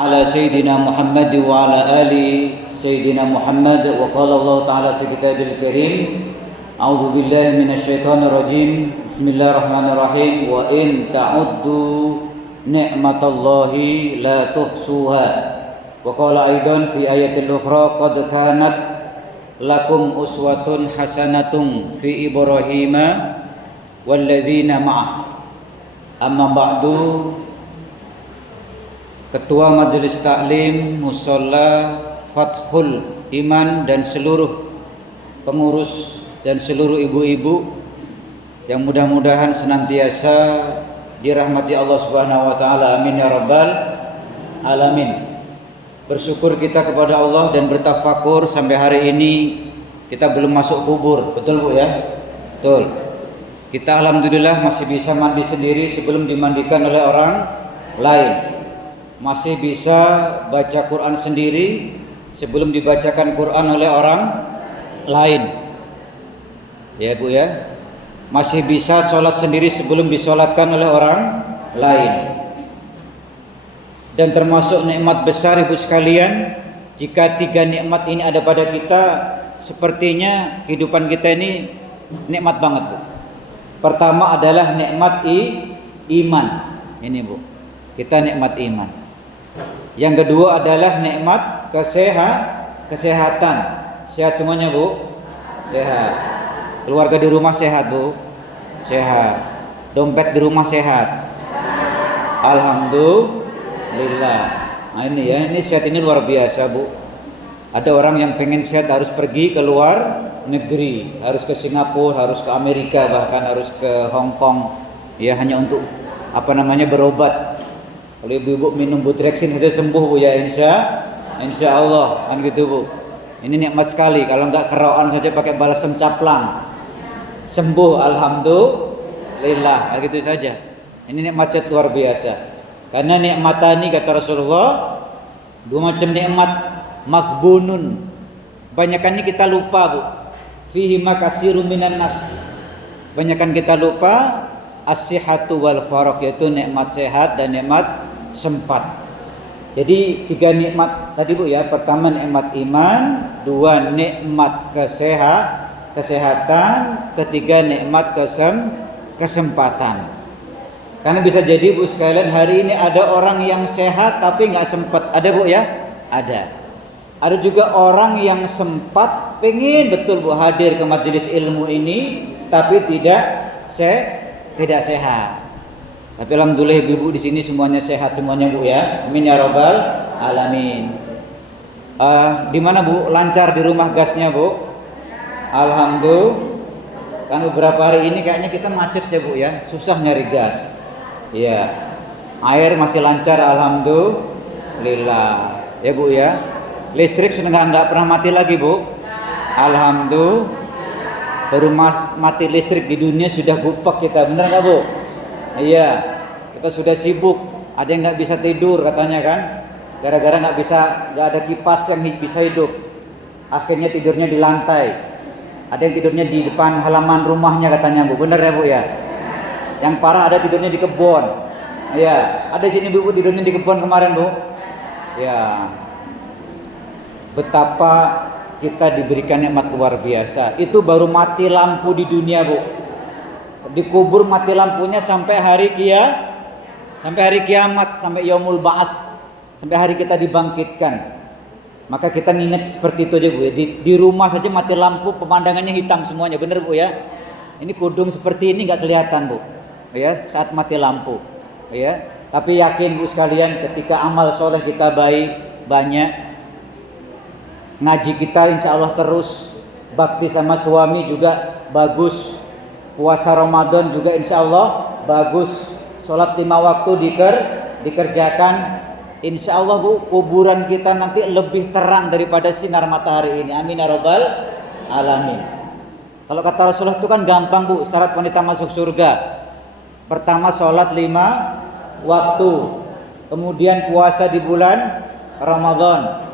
على سيدنا محمد وعلى آل سيدنا محمد. وقال الله تعالى في كتابه الكريم: أعوذ بالله من الشيطان الرجيم. بسم الله الرحمن الرحيم. وإن تعدوا نعمة الله لا تحصوها. وقال أيضا في آية أخرى: قد كانت لكم أسوة حسنة في إبراهيم والذين معه. أما بعد. Ketua Majelis Taklim Musholla Fathul Iman dan seluruh pengurus dan seluruh ibu-ibu yang mudah-mudahan senantiasa dirahmati Allah Subhanahu wa taala, amin ya rabbal alamin. Bersyukur kita kepada Allah dan bertafakur sampai hari ini kita belum masuk kubur, betul Bu ya? Betul. Kita alhamdulillah masih bisa mandi sendiri sebelum dimandikan oleh orang lain. Masih bisa baca Quran sendiri sebelum dibacakan Quran oleh orang lain. Ya Bu ya. Masih bisa sholat sendiri sebelum disolatkan oleh orang lain. Dan termasuk nikmat besar Ibu sekalian, jika tiga nikmat ini ada pada kita, sepertinya kehidupan kita ini nikmat banget Bu. Pertama adalah nikmat iman. Ini Bu, kita nikmat iman. Yang kedua adalah nikmat kesehatan. Sehat semuanya Bu? Sehat. Keluarga di rumah sehat Bu? Sehat. Dompet di rumah sehat? Alhamdulillah. Nah ini ya, ini sehat ini luar biasa Bu. Ada orang yang pengen sehat harus pergi ke luar negeri, harus ke Singapura, harus ke Amerika, bahkan harus ke Hong Kong, ya hanya untuk berobat. Kalau ibu-ibu minum Butreksin itu sembuh Bu ya, insya Allah kan gitu Bu. Ini nikmat sekali. Kalau enggak kerauan saja pakai balsam caplang sembuh, alhamdulillah gitu saja. Ini nikmat luar biasa. Karena nikmatani kata Rasulullah, dua macam nikmat maghbunun, banyakannya kita lupa Bu. Fihi makasiru minan nas, banyakan kita lupa. As-sihhatu wal faraq, yaitu nikmat sehat dan nikmat sempat. Jadi tiga nikmat tadi Bu ya. Pertama nikmat iman, dua nikmat kesehatan, ketiga nikmat kesempatan. Karena bisa jadi Bu sekalian, hari ini ada orang yang sehat tapi nggak sempat. Ada Bu ya? Ada. Ada juga orang yang sempat pengen betul Bu hadir ke majelis ilmu ini tapi tidak sehat. Tapi alhamdulillah ibu-ibu di sini semuanya sehat semuanya Bu ya. Amin ya rabbal alamin. Di mana Bu? Lancar di rumah gasnya Bu? Alhamdulillah. Kan beberapa hari ini kayaknya kita macet ya Bu ya. Susah nyari gas. Iya. Air masih lancar alhamdulillah. Ya Bu ya. Listrik sudah nggak pernah mati lagi Bu? Alhamdulillah. Baru mati listrik di dunia sudah gupek kita, bener nggak Bu? Iya, kita sudah sibuk. Ada yang nggak bisa tidur katanya kan, gara-gara nggak ada kipas yang bisa hidup. Akhirnya tidurnya di lantai. Ada yang tidurnya di depan halaman rumahnya katanya Bu, bener ya Bu ya? Yang parah ada tidurnya di kebun. Iya, ada sini Bu tidurnya di kebun kemarin Bu. Ya, betapa kita diberikan nikmat luar biasa. Itu baru mati lampu di dunia Bu. Dikubur mati lampunya sampai hari kiamat, sampai yaumul ba'ats, sampai hari kita dibangkitkan. Maka kita nginget seperti itu aja Bu ya. Di rumah saja mati lampu, pemandangannya hitam semuanya, bener Bu ya. Ini kudung seperti ini nggak kelihatan Bu ya saat mati lampu ya. Tapi yakin Bu sekalian, ketika amal soleh kita baik, banyak, ngaji kita insya Allah terus, bakti sama suami juga bagus, puasa Ramadan juga insya Allah bagus, sholat 5 waktu dikerjakan, insya Allah Bu, kuburan kita nanti lebih terang daripada sinar matahari ini, amin ya rabbal alamin. Kalau kata Rasulullah itu kan gampang Bu, syarat wanita masuk surga. Pertama sholat 5 waktu, kemudian puasa di bulan Ramadan,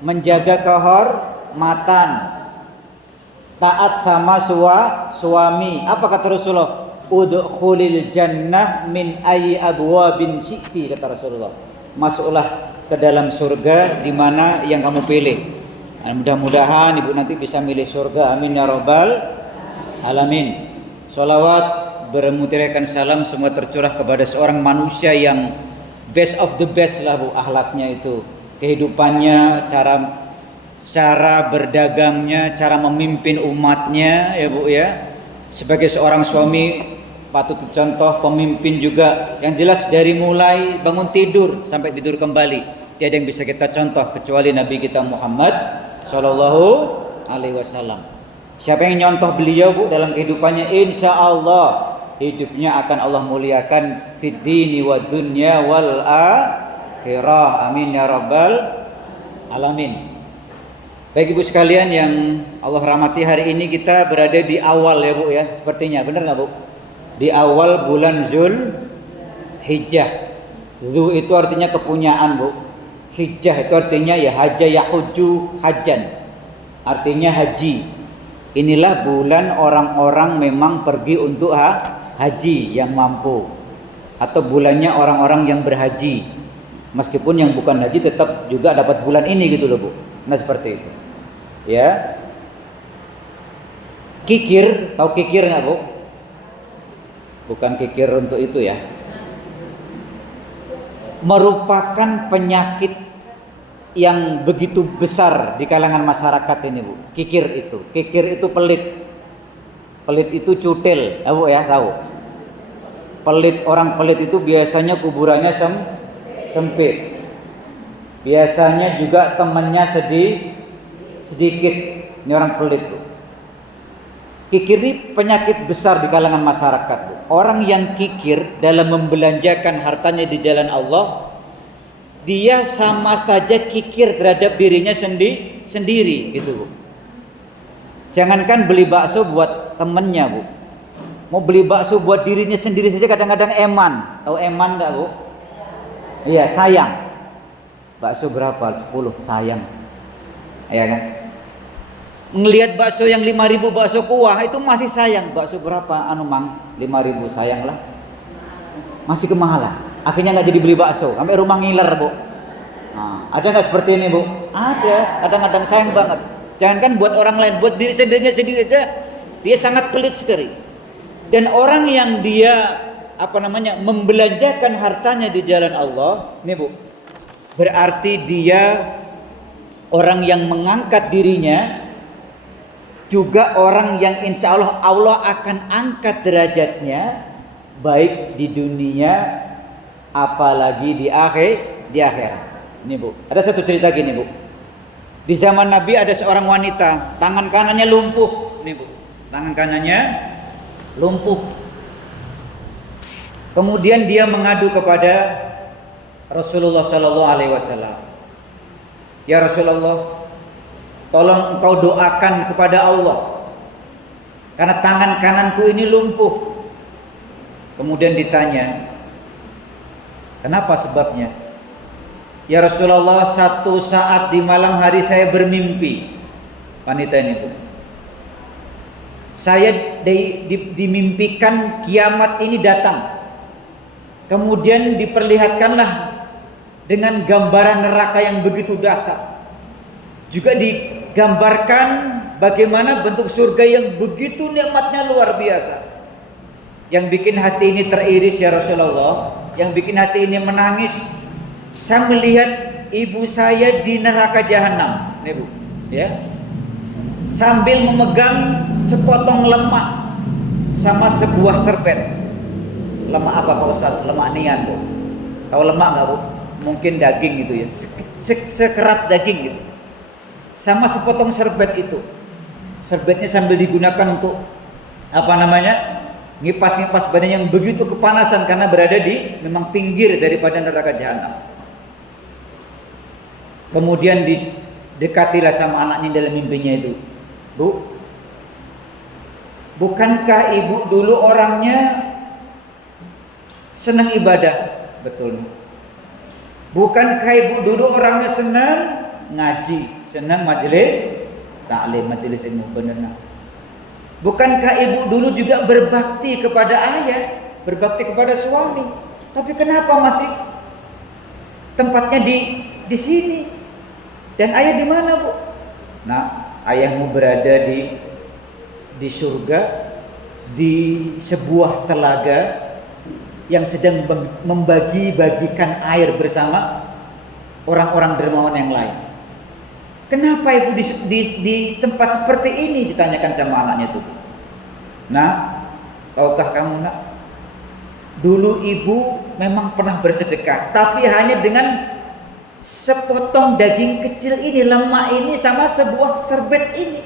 menjaga kehormatan, taat sama suami. Apa kata Rasulullah? Udkhulil jannah min ayyi abwabin syi'ti, kata Rasulullah. Masuklah ke dalam surga di mana yang kamu pilih. Dan mudah-mudahan ibu nanti bisa milih surga. Amin ya rabbal alamin. Salawat bermutiarakan salam semua tercurah kepada seorang manusia yang best of the best lah bu, akhlaknya itu, kehidupannya, cara berdagangnya, cara memimpin umatnya ya bu ya. Sebagai seorang suami patut dicontoh, pemimpin juga. Yang jelas dari mulai bangun tidur sampai tidur kembali tiada yang bisa kita contoh kecuali Nabi kita Muhammad Sallallahu Alaihi Wasallam. Siapa yang nyontoh beliau bu dalam kehidupannya, insya Allah hidupnya akan Allah muliakan fid dini wa dunya wal akhirah. Amin ya rabbal alamin. Baik ibu sekalian yang Allah rahmati, hari ini kita berada di awal ya bu ya, sepertinya benar nggak bu? Di awal bulan Zul Hijjah. Zu itu artinya kepunyaan bu. Hijjah itu artinya ya haja yahuju hajan, artinya haji. Inilah bulan orang-orang memang pergi untuk haji yang mampu, atau bulannya orang-orang yang berhaji. Meskipun yang bukan haji tetap juga dapat bulan ini gitu loh bu. Nah seperti itu ya. Kikir, tahu kikir nggak bu? Bukan kikir untuk itu ya. Merupakan penyakit yang begitu besar di kalangan masyarakat ini bu. Kikir itu pelit. Pelit itu cutil, ya bu ya, tahu. Orang pelit itu biasanya kuburannya sempit. Biasanya juga temannya sedikit. Ini orang pelit bu. Kikir ini penyakit besar di kalangan masyarakat bu. Orang yang kikir dalam membelanjakan hartanya di jalan Allah, dia sama saja kikir terhadap dirinya sendiri gitu bu. Jangankan beli bakso buat temennya bu, mau beli bakso buat dirinya sendiri saja kadang-kadang eman. Tahu eman enggak bu? Iya, sayang. Bakso berapa? 10, sayang. Iya kan? Ngelihat bakso yang 5.000 bakso kuah itu masih sayang. Bakso berapa? Mang 5.000, sayang lah. Masih kemahalan. Akhirnya nggak jadi beli bakso, sampai rumah ngiler bu. Nah, ada nggak seperti ini bu? Ada. Kadang-kadang sayang banget. Jangankan buat orang lain, buat diri sendiri aja dia sangat pelit sekali. Dan orang yang dia membelanjakan hartanya di jalan Allah, nih bu, berarti dia orang yang mengangkat dirinya, juga orang yang insya Allah akan angkat derajatnya, baik di dunia apalagi di akhirat. Ini bu, ada satu cerita gini bu. Di zaman Nabi ada seorang wanita, tangan kanannya lumpuh, nih bu, tangan kanannya lumpuh. Kemudian dia mengadu kepada Rasulullah Sallallahu Alaihi Wasallam. Ya Rasulullah, tolong engkau doakan kepada Allah, karena tangan kananku ini lumpuh. Kemudian ditanya, kenapa sebabnya? Ya Rasulullah, satu saat di malam hari saya bermimpi. Wanita ini bu, saya dimimpikan kiamat ini datang. Kemudian diperlihatkanlah dengan gambaran neraka yang begitu dahsyat. Juga digambarkan bagaimana bentuk surga yang begitu nikmatnya luar biasa. Yang bikin hati ini teriris ya Rasulullah, yang bikin hati ini menangis. Saya melihat ibu saya di neraka jahanam, nih bu, ya, sambil memegang sepotong lemak sama sebuah serbet. Lemak apa Pak Ustadz? Lemak nian bu. Tahu lemak nggak bu? Mungkin daging gitu ya, sekerat daging gitu. Sama sepotong serbet itu. Serbetnya sambil digunakan untuk ngipas-ngipas badan yang begitu kepanasan karena berada di memang pinggir daripada neraka jahanam. Kemudian didekatilah sama anaknya dalam mimpinya itu. Bu, bukankah ibu dulu orangnya senang ibadah? Betul. Bukankah ibu dulu orangnya senang ngaji, senang majelis taklim, majelis ilmu? Benar. Bukankah ibu dulu juga berbakti kepada ayah, berbakti kepada suami? Tapi kenapa masih tempatnya di di sini. Dan ayah di mana, Bu? Nah, ayahmu berada di surga, di sebuah telaga yang sedang membagi-bagikan air bersama orang-orang dermawan yang lain. Kenapa ibu di tempat seperti ini, ditanyakan sama anaknya itu. Nah, tahukah kamu, nak, dulu ibu memang pernah bersedekah, tapi hanya dengan sepotong daging kecil ini, lemak ini, sama sebuah serbet ini.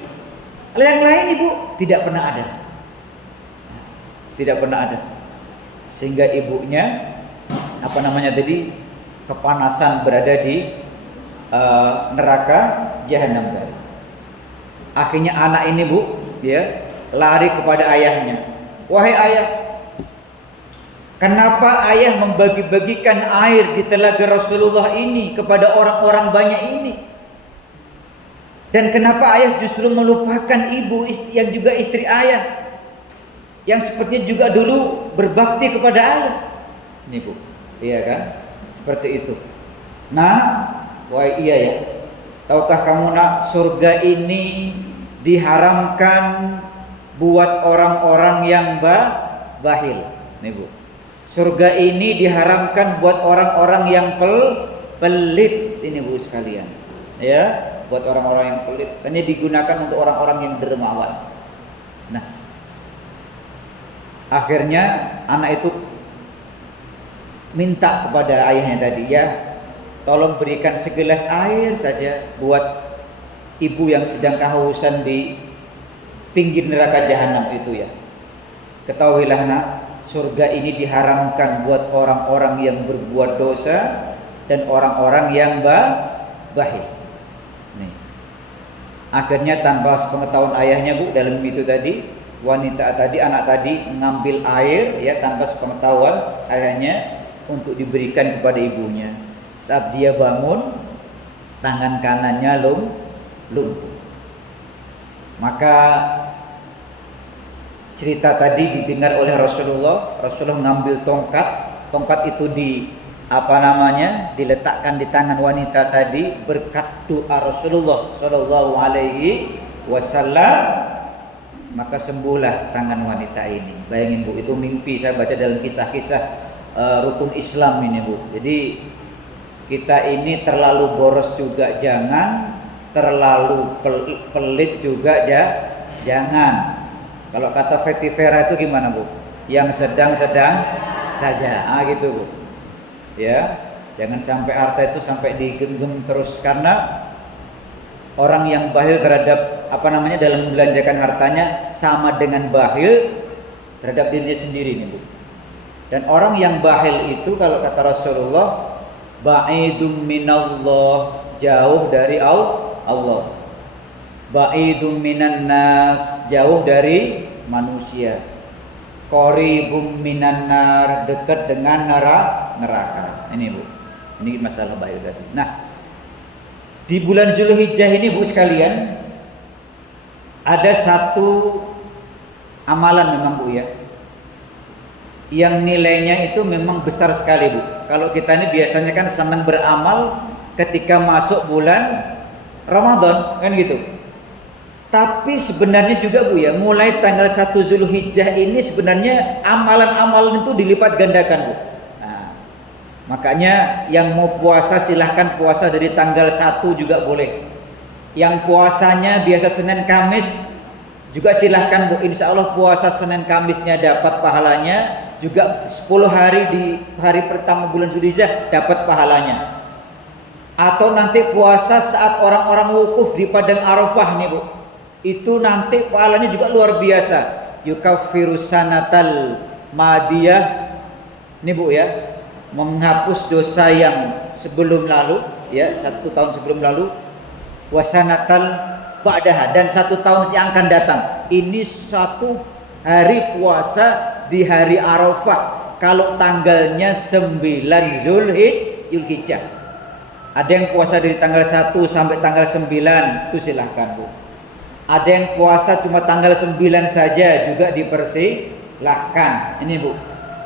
Yang lain ibu tidak pernah ada. Tidak pernah ada. Sehingga ibunya kepanasan berada di neraka jahanam tadi. Akhirnya anak ini, Bu, dia lari kepada ayahnya. Wahai ayah, kenapa ayah membagi-bagikan air di telaga Rasulullah ini kepada orang-orang banyak ini? Dan kenapa ayah justru melupakan ibu yang juga istri ayah, yang sepertinya juga dulu berbakti kepada ayah? Ini, Bu, iya kan? Seperti itu. Nah, wah iya ya. Tahukah kamu, nak, surga ini diharamkan buat orang-orang yang bahil. Nih, Bu. Surga ini diharamkan buat orang-orang yang pelit. Ini, Bu, sekalian. Ya, buat orang-orang yang pelit. Hanya digunakan untuk orang-orang yang dermawan. Nah, akhirnya anak itu minta kepada ayahnya tadi, ya, tolong berikan segelas air saja buat ibu yang sedang kehausan di pinggir neraka jahanam itu, ya. Ketahuilah, nak, surga ini diharamkan buat orang-orang yang berbuat dosa dan orang-orang yang bahil. Nih. Akhirnya tanpa sepengetahuan ayahnya, Bu, dalam itu tadi, anak tadi mengambil air, ya, tanpa sepengetahuan ayahnya untuk diberikan kepada ibunya. Saat dia bangun, tangan kanannya lumpuh. Maka cerita tadi didengar oleh Rasulullah. Rasulullah ngambil tongkat itu diletakkan di tangan wanita tadi berkat doa Rasulullah Shallallahu Alaihi Wasallam. Maka sembuhlah tangan wanita ini. Bayangin, Bu, itu mimpi saya baca dalam kisah-kisah rukun Islam ini, Bu. Jadi kita ini terlalu boros juga jangan, terlalu pelit juga jangan. Kalau kata Vetivera itu gimana, Bu? Yang sedang-sedang saja, gitu, Bu. Ya, jangan sampai harta itu sampai digenggam terus, karena orang yang bahil terhadap dalam membelanjakan hartanya sama dengan bahil terhadap dirinya sendiri, nih, Bu. Dan orang yang bahil itu kalau kata Rasulullah, ba'idum minallah, jauh dari Allah. Ba'idum minan nas, jauh dari manusia. Qaribum minan nar, dekat dengan neraka. Ini, Bu. Ini masalah bahil tadi. Nah, di bulan Zulhijjah ini, Bu sekalian, ada satu amalan memang, Bu, ya, yang nilainya itu memang besar sekali, Bu. Kalau kita ini biasanya kan senang beramal ketika masuk bulan Ramadan, kan gitu. Tapi sebenarnya juga, Bu, ya, mulai tanggal 1 Zulhijjah ini sebenarnya amalan-amalan itu dilipat gandakan, Bu. Nah, makanya yang mau puasa silahkan puasa dari tanggal 1 juga boleh. Yang puasanya biasa Senin Kamis juga silahkan, Bu. Insya Allah puasa Senin Kamisnya dapat pahalanya. Juga 10 hari di hari pertama bulan Zulhijjah dapat pahalanya. Atau nanti puasa saat orang-orang wukuf di padang Arafah nih, Bu. Itu nanti pahalanya juga luar biasa. Yukaffiru sanatal madiyah. Nih, Bu, ya. Menghapus dosa yang sebelum lalu, ya, 1 tahun sebelum lalu. Wasanatal ba'daha, dan 1 tahun yang akan datang. Ini 1 hari puasa di hari Arafah kalau tanggalnya 9 Zulhijjah. Ada yang puasa dari tanggal 1 sampai tanggal 9, itu silahkan, Bu. Ada yang puasa cuma tanggal 9 saja juga dipersilahkan. Ini, Bu.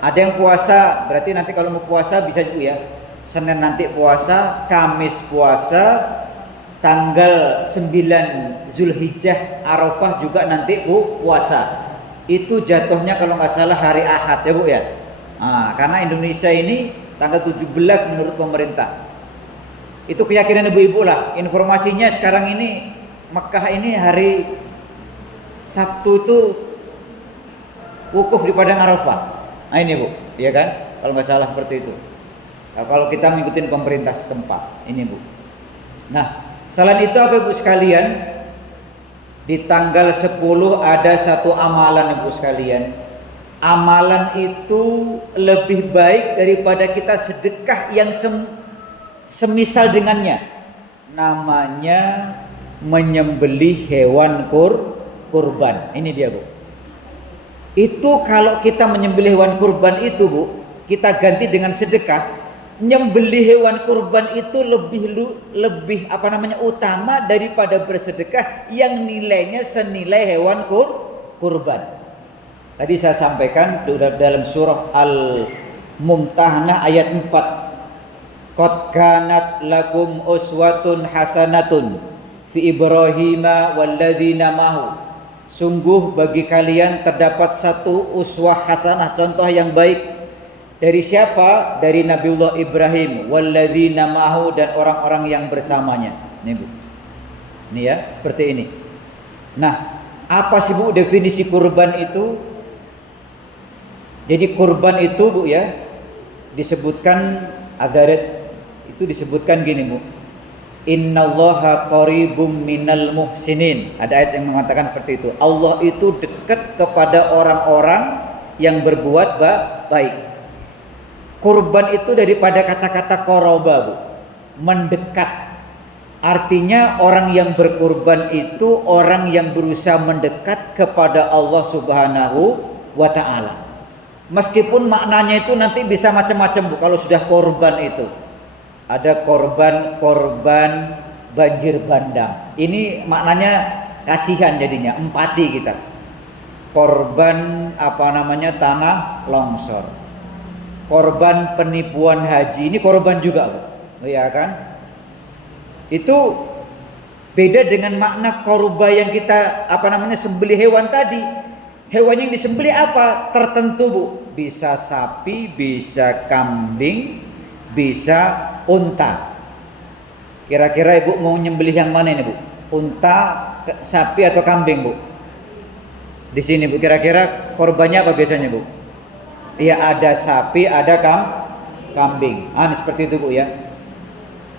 Ada yang puasa, berarti nanti kalau mau puasa bisa, Bu, ya. Senin nanti puasa, Kamis puasa, tanggal 9 Zulhijjah Arafah juga nanti puasa. Itu jatuhnya kalau nggak salah hari Ahad ya Bu ya. Karena Indonesia ini tanggal 17 menurut pemerintah. Itu keyakinan ibu-ibu lah. Informasinya sekarang ini Mekah ini hari Sabtu itu wukuf di Padang Arafah. Nah ini Bu, ya kan? Kalau nggak salah seperti itu. Nah, kalau kita mengikuti pemerintah setempat, ini Bu. Nah, selain itu apa Ibu sekalian? Di tanggal 10 ada satu amalan Ibu sekalian. Amalan itu lebih baik daripada kita sedekah yang semisal dengannya. Namanya menyembelih hewan kurban. Ini dia Bu. Itu kalau kita menyembelih hewan kurban itu Bu, kita ganti dengan sedekah. Nyembelih hewan kurban itu lebih utama daripada bersedekah yang nilainya senilai hewan kurban. Tadi saya sampaikan dalam surah Al-Mumtahanah ayat 4. Qad kanat lakum uswatun hasanatun fi Ibrahima walladzina mahu. Sungguh bagi kalian terdapat satu uswah hasanah, contoh yang baik. Dari siapa? Dari Nabiullah Ibrahim walladzina ma'ahu, dan orang-orang yang bersamanya. Nih Bu. Ini ya, seperti ini. Nah, apa sih Bu definisi kurban itu? Jadi kurban itu Bu ya, disebutkan itu disebutkan gini Bu. Innallaha qaribum minal muhsinin. Ada ayat yang mengatakan seperti itu. Allah itu dekat kepada orang-orang yang berbuat baik. Kurban itu daripada kata-kata qoroba Bu, mendekat. Artinya orang yang berkurban itu orang yang berusaha mendekat kepada Allah Subhanahu wa ta'ala. Meskipun maknanya itu nanti bisa macam-macam Bu kalau sudah korban itu. Ada korban banjir bandang. Ini maknanya kasihan jadinya, empati kita. Korban tanah longsor. Korban penipuan haji, ini korban juga Bu. Ya kan? Itu beda dengan makna korban yang kita sembelih hewan tadi. Hewan yang disembelih apa? Tertentu Bu. Bisa sapi, bisa kambing, bisa unta. Kira-kira Ibu mau nyembelih yang mana ini Bu? Unta, sapi atau kambing Bu? Di sini Bu, kira-kira korbannya apa biasanya Bu? Iya, ada sapi, ada kambing. Ini seperti itu Bu ya.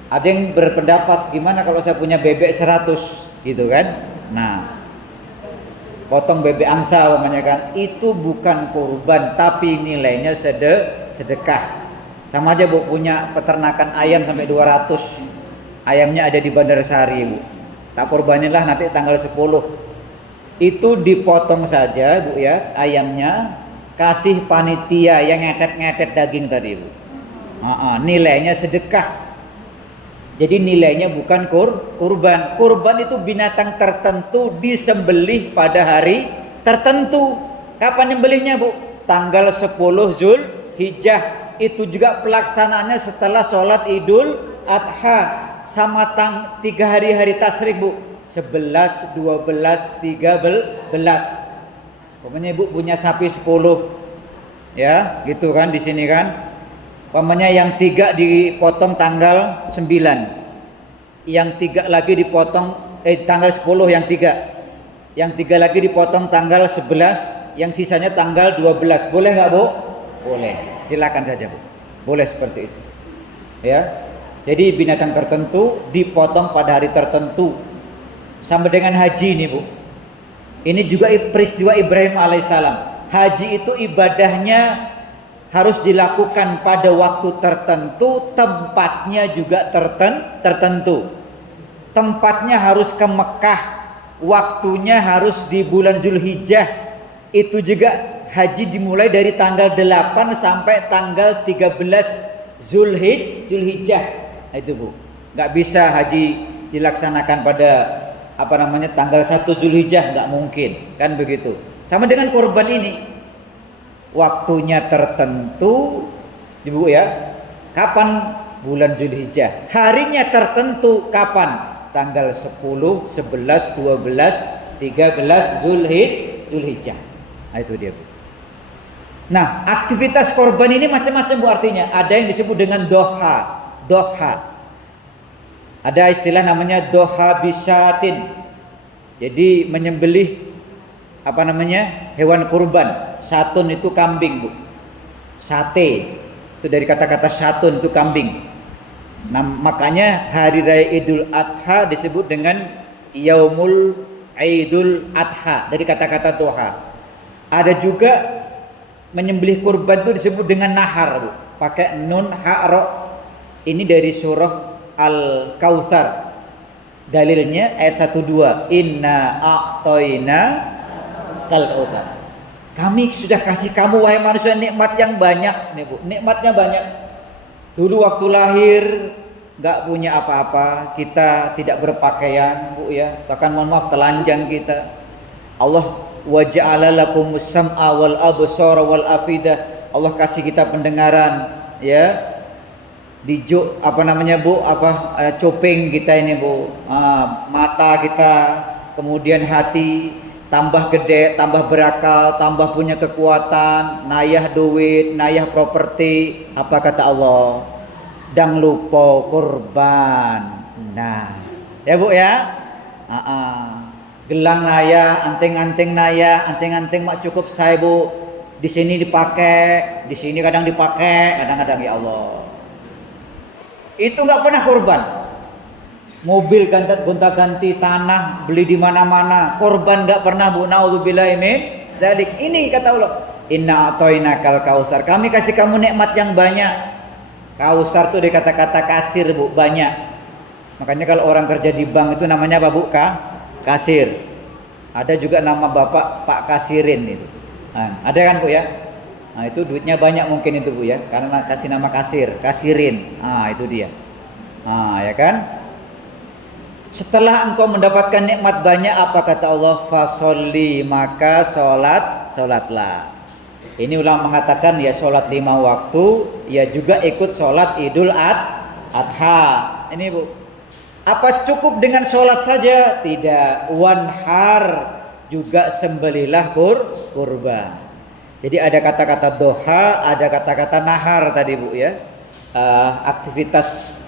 Ada yang berpendapat gimana kalau saya punya bebek 100 gitu kan? Nah, potong bebek angsa namanya kan, itu bukan kurban tapi nilainya sedekah. Sama aja Bu, punya peternakan ayam sampai 200. Ayamnya ada di Bandar Sari Bu. Tak korbanilah nanti tanggal 10. Itu dipotong saja Bu ya ayamnya, kasih panitia yang ngetet-ngetet daging tadi Bu. Nilainya sedekah. Jadi nilainya bukan kurban. Kurban itu binatang tertentu disembelih pada hari tertentu. Kapan nyembelihnya Bu? Tanggal 10 Zulhijjah. Itu juga pelaksanaannya setelah sholat Idul Adha sama 3 hari tasyrik Bu. 11, 12, 13. Pokoknya Ibu punya sapi 10. Ya, gitu kan di sini kan. Pokoknya yang 3 dipotong tanggal 9. Yang 3 lagi dipotong tanggal 10 yang 3. Yang 3 lagi dipotong tanggal 11, yang sisanya tanggal 12. Boleh enggak Bu? Boleh. Silakan saja Bu. Boleh seperti itu. Ya. Jadi binatang tertentu dipotong pada hari tertentu. Sama dengan haji ini Bu. Ini juga peristiwa Ibrahim alaihissalam. Haji itu ibadahnya harus dilakukan pada waktu tertentu, tempatnya juga tertentu. Tempatnya harus ke Mekah, waktunya harus di bulan Zulhijjah. Itu juga haji dimulai dari tanggal 8 sampai tanggal 13 Zulhijjah. Nah, itu Bu. Nggak bisa haji dilaksanakan pada tanggal 1 Zulhijjah, nggak mungkin, kan begitu. Sama dengan korban ini. Waktunya tertentu, Ibu ya. Kapan bulan Zulhijjah. Harinya tertentu kapan? Tanggal 10, 11, 12, 13 Zulhijjah. Nah, itu dia, Bu. Nah, aktivitas korban ini macam-macam, Bu, artinya. Ada yang disebut dengan doha. Ada istilah namanya doha bisatin. Jadi menyembelih hewan kurban. Satun itu kambing, Bu. Sate itu dari kata-kata satun, itu kambing. Nah, makanya hari raya Idul Adha disebut dengan Yaumul Idul Adha dari kata-kata doha. Ada juga menyembelih kurban itu disebut dengan nahar, Bu. Pakai nun ha ro. Ini dari surah Al-Kautsar. Dalilnya ayat 1-2. Inna a'toina kal kautsar. Kami sudah kasih kamu wahai manusia nikmat yang banyak nih, Bu. Nikmatnya banyak. Dulu waktu lahir nggak punya apa-apa, kita tidak berpakaian, Bu ya. Bahkan mohon maaf telanjang kita. Allah waja'ala lakumus sam'a wal absara wal afidah. Allah kasih kita pendengaran, ya. Dijuk Bu, copeng kita ini, Bu. Mata kita, kemudian hati tambah gede, tambah berakal, tambah punya kekuatan, nayah duit, nayah properti. Apa kata Allah? Dang lupa kurban. Nah, ya, Bu ya. Gelang nayah, anting-anting nayah, anting-anting mak cukup saya, Bu. Di sini dipakai, di sini kadang dipakai, kadang-kadang, ya Allah. Itu nggak pernah kurban. Mobil gonta-ganti, tanah beli di mana-mana, korban nggak pernah, Bu. Naudzubillahi min dzalik. Ini kata Allah, inna a'tainakal kautsar. Kami kasih kamu nikmat yang banyak. Kausar itu dari kata-kata kasir, Bu, banyak. Makanya kalau orang kerja di bank itu namanya apa, Bu? Kasir. Ada juga nama bapak Pak Kasirin itu. Nah, ada kan, Bu ya? Nah, itu duitnya banyak mungkin itu, Bu ya, karena kasih nama kasir, kasirin. Ah, itu dia. Ah, ya kan? Setelah engkau mendapatkan nikmat banyak, apa kata Allah? Fasolli, maka solatlah. Ini ulama mengatakan ya solat 5 waktu, ya juga ikut solat Idul Adha. Ini, Bu. Apa cukup dengan solat saja? Tidak. Wanhar, juga sembelilah kurban. Jadi ada kata-kata doha, ada kata-kata nahar tadi, Bu ya. Aktivitas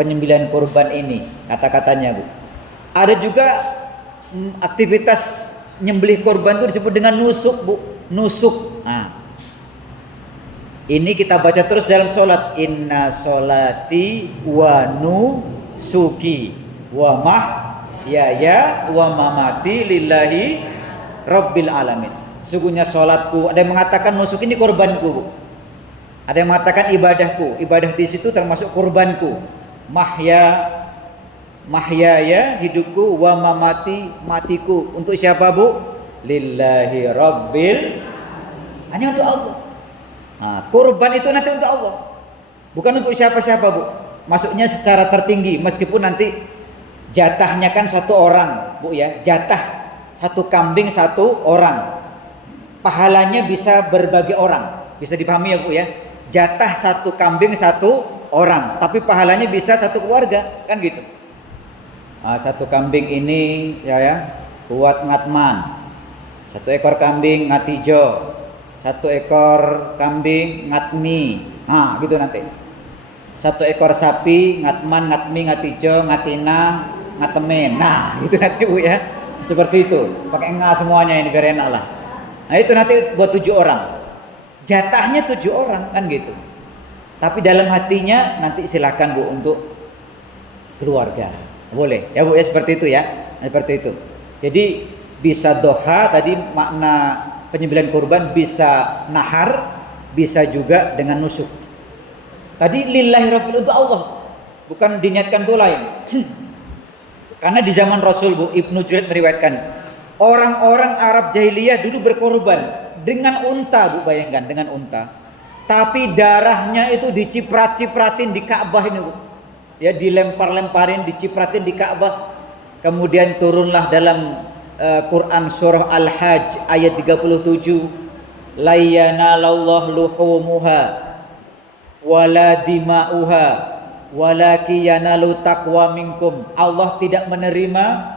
penyembelihan kurban ini kata-katanya, Bu. Ada juga aktivitas nyembelih kurban itu disebut dengan nusuk, Bu. Nusuk. Nah, ini kita baca terus dalam sholat. Inna sholati wa nusuki wa mahyaya wa mamati lillahi rabbil alamin. Sesungguhnya sholatku, ada yang mengatakan nusuk ini kurbanku, Bu. Ada yang mengatakan ibadahku, ibadah di situ termasuk kurbanku. Mahyaya hidupku, wa mamati matiku. Untuk siapa, Bu? Lillahi rabbil, hanya untuk Allah. Nah, kurban itu nanti untuk Allah, bukan untuk siapa-siapa, Bu. Masuknya secara tertinggi, meskipun nanti jatahnya kan satu orang, Bu ya. Jatah satu kambing satu orang, pahalanya bisa berbagi orang. Bisa dipahami ya, Bu ya. Jatah satu kambing satu orang, tapi pahalanya bisa satu keluarga, kan gitu. Nah, satu kambing ini ya buat ngatman. Satu ekor kambing ngatijo, satu ekor kambing ngatmi. Nah, gitu nanti. Satu ekor sapi ngatman, ngatmi, ngatijo, ngatina, ngatemen. Nah, gitu nanti, Bu ya. Seperti itu. Pakai nga semuanya ini biar enak lah. Nah, itu nanti buat 7 orang. Jatahnya 7 orang, kan gitu. Tapi dalam hatinya nanti silakan, Bu, untuk keluarga. Boleh. Ya, Bu ya, seperti itu ya. Seperti itu. Jadi bisa doha tadi makna penyembelihan kurban, bisa nahar, bisa juga dengan nusuk. Tadi lillahi rabbil, untuk Allah, bukan diniatkan untuk lain. Karena di zaman Rasul, Bu, Ibnu Juraid meriwayatkan, orang-orang Arab jahiliyah dulu berkorban dengan unta, Bu, bayangkan dengan unta. Tapi darahnya itu diciprat-cipratin di Ka'bah ini, Bu. Ya, dilempar-lemparin, dicipratin di Ka'bah. Kemudian turunlah dalam Quran surah Al-Hajj ayat 37, la yanalallahu luhumuha wala dima'uha walaki yanalu taqwa minkum. Allah tidak menerima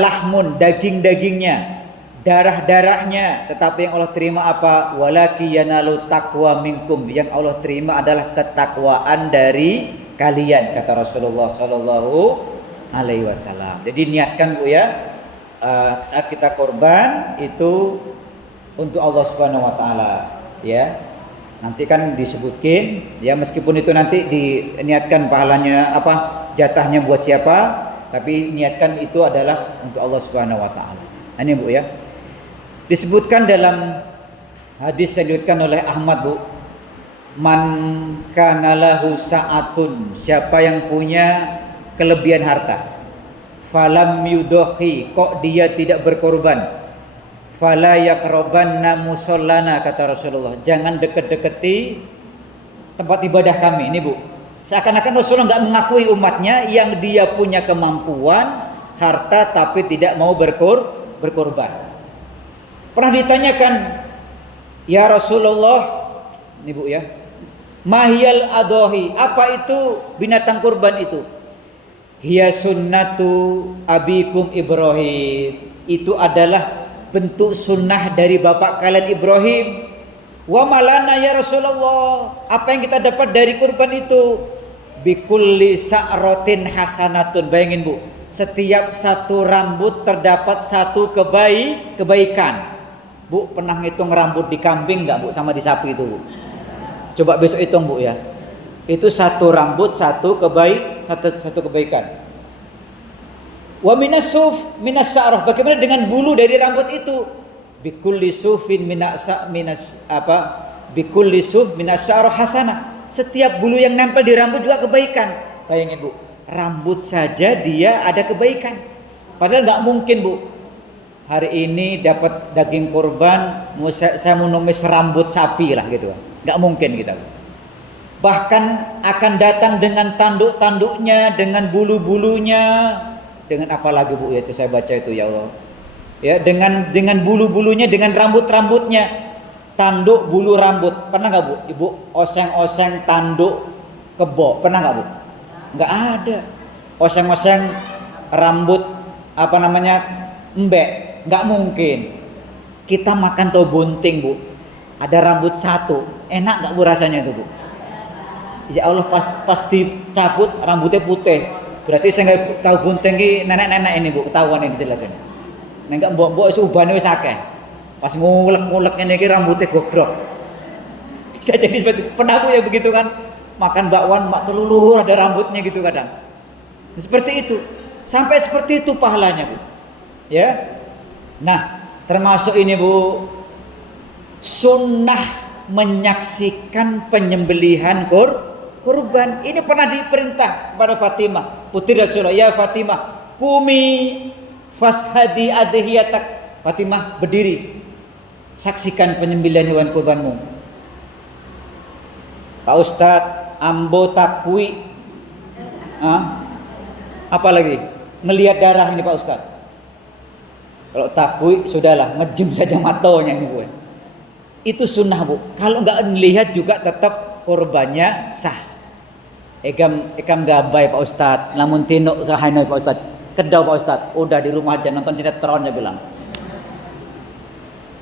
lahmun, daging-dagingnya, darah-darahnya, tetapi yang Allah terima apa? Walaki yanalu taqwa minkum. Yang Allah terima adalah ketakwaan dari kalian, kata Rasulullah sallallahu alaihi wasallam. Jadi niatkan Bu ya, saat kita korban itu untuk Allah Subhanahu wa taala ya. Nanti kan disebutkin ya, meskipun itu nanti diniatkan pahalanya jatahnya buat siapa, tapi niatkan itu adalah untuk Allah Subhanahu wa taala. Ini Bu ya. Disebutkan dalam hadis yang diriwayatkan oleh Ahmad Bu, man kana lahu sa'atun, siapa yang punya kelebihan harta, falam yudhi, kok dia tidak berkorban, fala yaqrabanna musallana, kata Rasulullah, jangan deket-deketi tempat ibadah kami. Ini Bu, seakan-akan Rasulullah nggak mengakui umatnya yang dia punya kemampuan harta tapi tidak mau berkorban. Pernah ditanyakan, ya Rasulullah, ini Bu ya, mahiyal adohi, apa itu binatang kurban itu? Hiya sunnatu abikum Ibrahim, itu adalah bentuk sunnah dari bapak kalian Ibrahim. Wa malana ya Rasulullah, apa yang kita dapat dari kurban itu? Bikulli sa'rotin hasanatun. Bayangin Bu, setiap satu rambut terdapat satu kebaikan. Bu, pernah ngitung rambut di kambing nggak Bu sama di sapi itu Bu? Coba besok hitung Bu ya. Itu satu rambut satu kebaikan. Wa minasuf minas sa'rah, bagaimana dengan bulu dari rambut itu? Bikulli sufin bikulli suf minas sa'rah hasanah. Setiap bulu yang nempel di rambut juga kebaikan. Bayangin Bu, rambut saja dia ada kebaikan. Padahal nggak mungkin Bu, hari ini dapat daging kurban, saya mau numis rambut sapi lah gitu. Nggak mungkin kita. Bahkan akan datang dengan tanduk-tanduknya, dengan bulu-bulunya, dengan apa lagi Bu ya, itu saya baca itu ya Allah. Ya, dengan bulu-bulunya, dengan rambut-rambutnya. Tanduk bulu rambut. Pernah nggak Bu Ibu oseng-oseng tanduk kebo? Pernah nggak Bu? Nggak ada. Oseng-oseng rambut embek, nggak mungkin. Kita makan tahu bunting Bu, ada rambut satu, enak nggak Bu rasanya itu Bu? Ya Allah, pas dicabut rambutnya putih, berarti saya nggak tahu bunting ini nenek-nenek ini Bu, ketahuan ini jelasin. Nggak mbok-mbok itu ubahnya wis akeh. Pas ngulek-ngulek ini rambutnya gogrok. Bisa jadi seperti pernah Bu ya begitu kan? Makan bakwan mak telulur ada rambutnya gitu kadang. Seperti itu. Sampai seperti itu pahalanya Bu. Ya. Nah, termasuk ini Bu, sunnah menyaksikan penyembelihan kurban. Ini pernah diperintah kepada Fatimah, putri Rasulullah. Ya Fatimah, kumi fashadi adhiyatak. Fatimah, berdiri, saksikan penyembelihan hewan kurbanmu. Pak Ustadz, ambo takwi, apa lagi? Melihat darah ini Pak Ustadz. Kalau takwi sudahlah, ngejem saja matanya ini Bu. Itu sunnah Bu. Kalau nggak melihat juga tetap kurbannya sah. Ekam gabai Pak Ustadz, lamun tinuk kahanai Pak Ustadz, kedau Pak Ustadz, udah di rumah aja nonton sinetron dia bilang.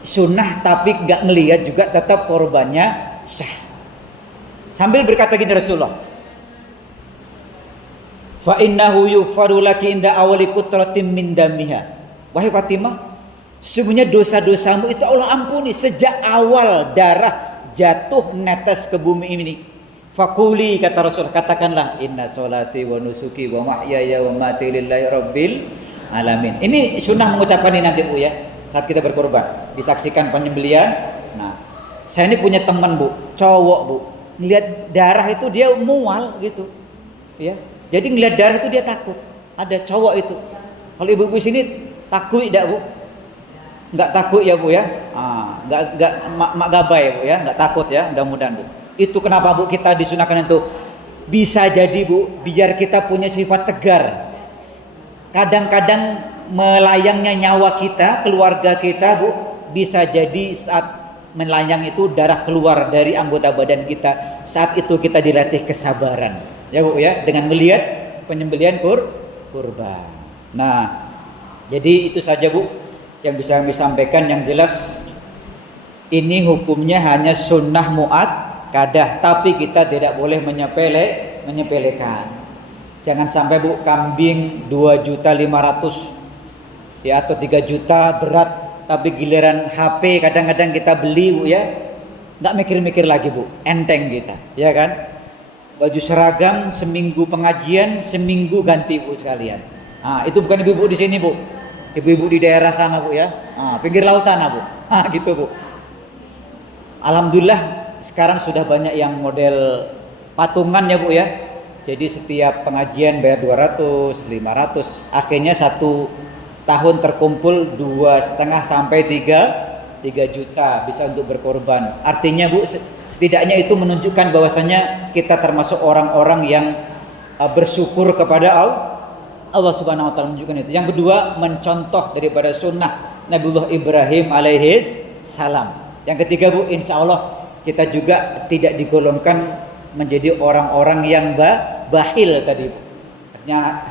Sunnah tapi nggak melihat juga tetap korbannya sah. Sambil berkata gini Rasulullah, fa innahu yughfaru laki inda awali qutratin min damiha. Wahai Fatimah, sesungguhnya dosa-dosamu itu Allah ampuni sejak awal darah jatuh menetes ke bumi ini. Fakuli, kata Rasul, katakanlah, inna sholati wa nusuki wa mahyaya wa mati lillahi rabbil alamin. Ini sunnah mengucapkan ini nanti Bu ya, saat kita berkorban, disaksikan penyembelihan. Nah, saya ini punya teman Bu, cowok Bu, ngelihat darah itu dia mual gitu, ya. Jadi ngelihat darah itu dia takut. Ada cowok itu. Kalau ibu-ibu sini takut tidak Bu? Nggak takut ya Bu ya? Nggak mak gabay Bu ya, nggak takut ya, mudah-mudahan Bu. Itu kenapa Bu kita disunahkan itu? Bisa jadi Bu, biar kita punya sifat tegar. Kadang-kadang melayangnya nyawa kita, keluarga kita Bu, bisa jadi saat melayang itu darah keluar dari anggota badan kita. Saat itu kita dilatih kesabaran. Ya Bu ya, dengan melihat penyembelihan kurban. Nah, jadi itu saja Bu yang bisa kami sampaikan. Yang jelas ini hukumnya hanya sunnah muakkadah, tapi kita tidak boleh menyepelekan. Jangan sampai Bu kambing 2.500.000 ya atau 3 juta berat, tapi giliran HP kadang-kadang kita beli Bu ya, nggak mikir-mikir lagi Bu, enteng kita, ya kan? Baju seragam seminggu pengajian, seminggu ganti Bu sekalian. Nah, itu bukan ibu-ibu di sini Bu, ibu-ibu di daerah sana Bu ya, pinggir laut sana Bu, gitu Bu. Alhamdulillah sekarang sudah banyak yang model patungan ya Bu ya. Jadi setiap pengajian bayar 200, 500, akhirnya 1 tahun terkumpul 2,5 sampai 3 juta bisa untuk berkorban. Artinya Bu, setidaknya itu menunjukkan bahwasanya kita termasuk orang-orang yang bersyukur kepada Allah Subhanahu wa taala, menunjukkan itu. Yang kedua, mencontoh daripada sunnah Nabiullah Ibrahim alaihis salam. Yang ketiga Bu, insya Allah kita juga tidak digolongkan menjadi orang-orang yang bakhil tadi Bu.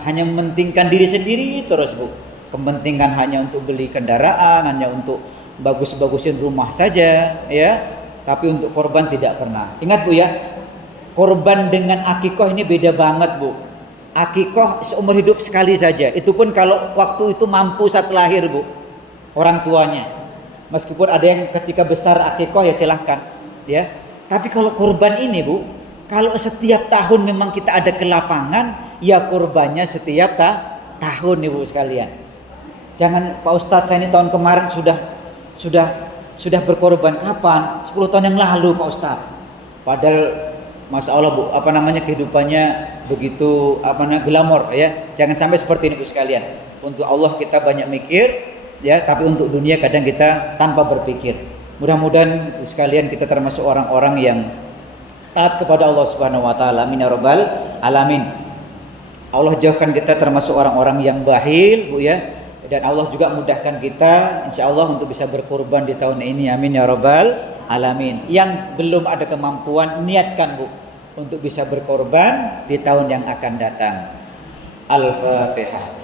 Hanya mementingkan diri sendiri terus Bu. Kepentingan hanya untuk beli kendaraan, hanya untuk bagus-bagusin rumah saja ya, tapi untuk korban tidak pernah. Ingat Bu ya, korban dengan akikoh ini beda banget Bu. Akikoh seumur hidup sekali saja, itu pun kalau waktu itu mampu saat lahir Bu, orang tuanya. Meskipun ada yang ketika besar akikoh ya silahkan ya, tapi kalau korban ini Bu, kalau setiap tahun memang kita ada ke lapangan, ya korbannya setiap tahun nih Bu sekalian. Jangan Pak Ustadz, saya ini tahun kemarin sudah berkorban. Kapan? 10 tahun yang lalu Pak Ustadz. Padahal Masya Allah Bu, kehidupannya begitu glamor ya. Jangan sampai seperti ini Bu sekalian. Untuk Allah kita banyak mikir ya, tapi untuk dunia kadang kita tanpa berpikir. Mudah-mudahan Bu sekalian kita termasuk orang-orang yang taat kepada Allah Subhanahu wa taala. Amin ya rabbal alamin. Allah jauhkan kita termasuk orang-orang yang bakhil Bu ya. Dan Allah juga mudahkan kita insyaallah untuk bisa berkorban di tahun ini. Amin ya rabbal alamin. Yang belum ada kemampuan, niatkan Bu untuk bisa berkorban di tahun yang akan datang. Al-Fatihah.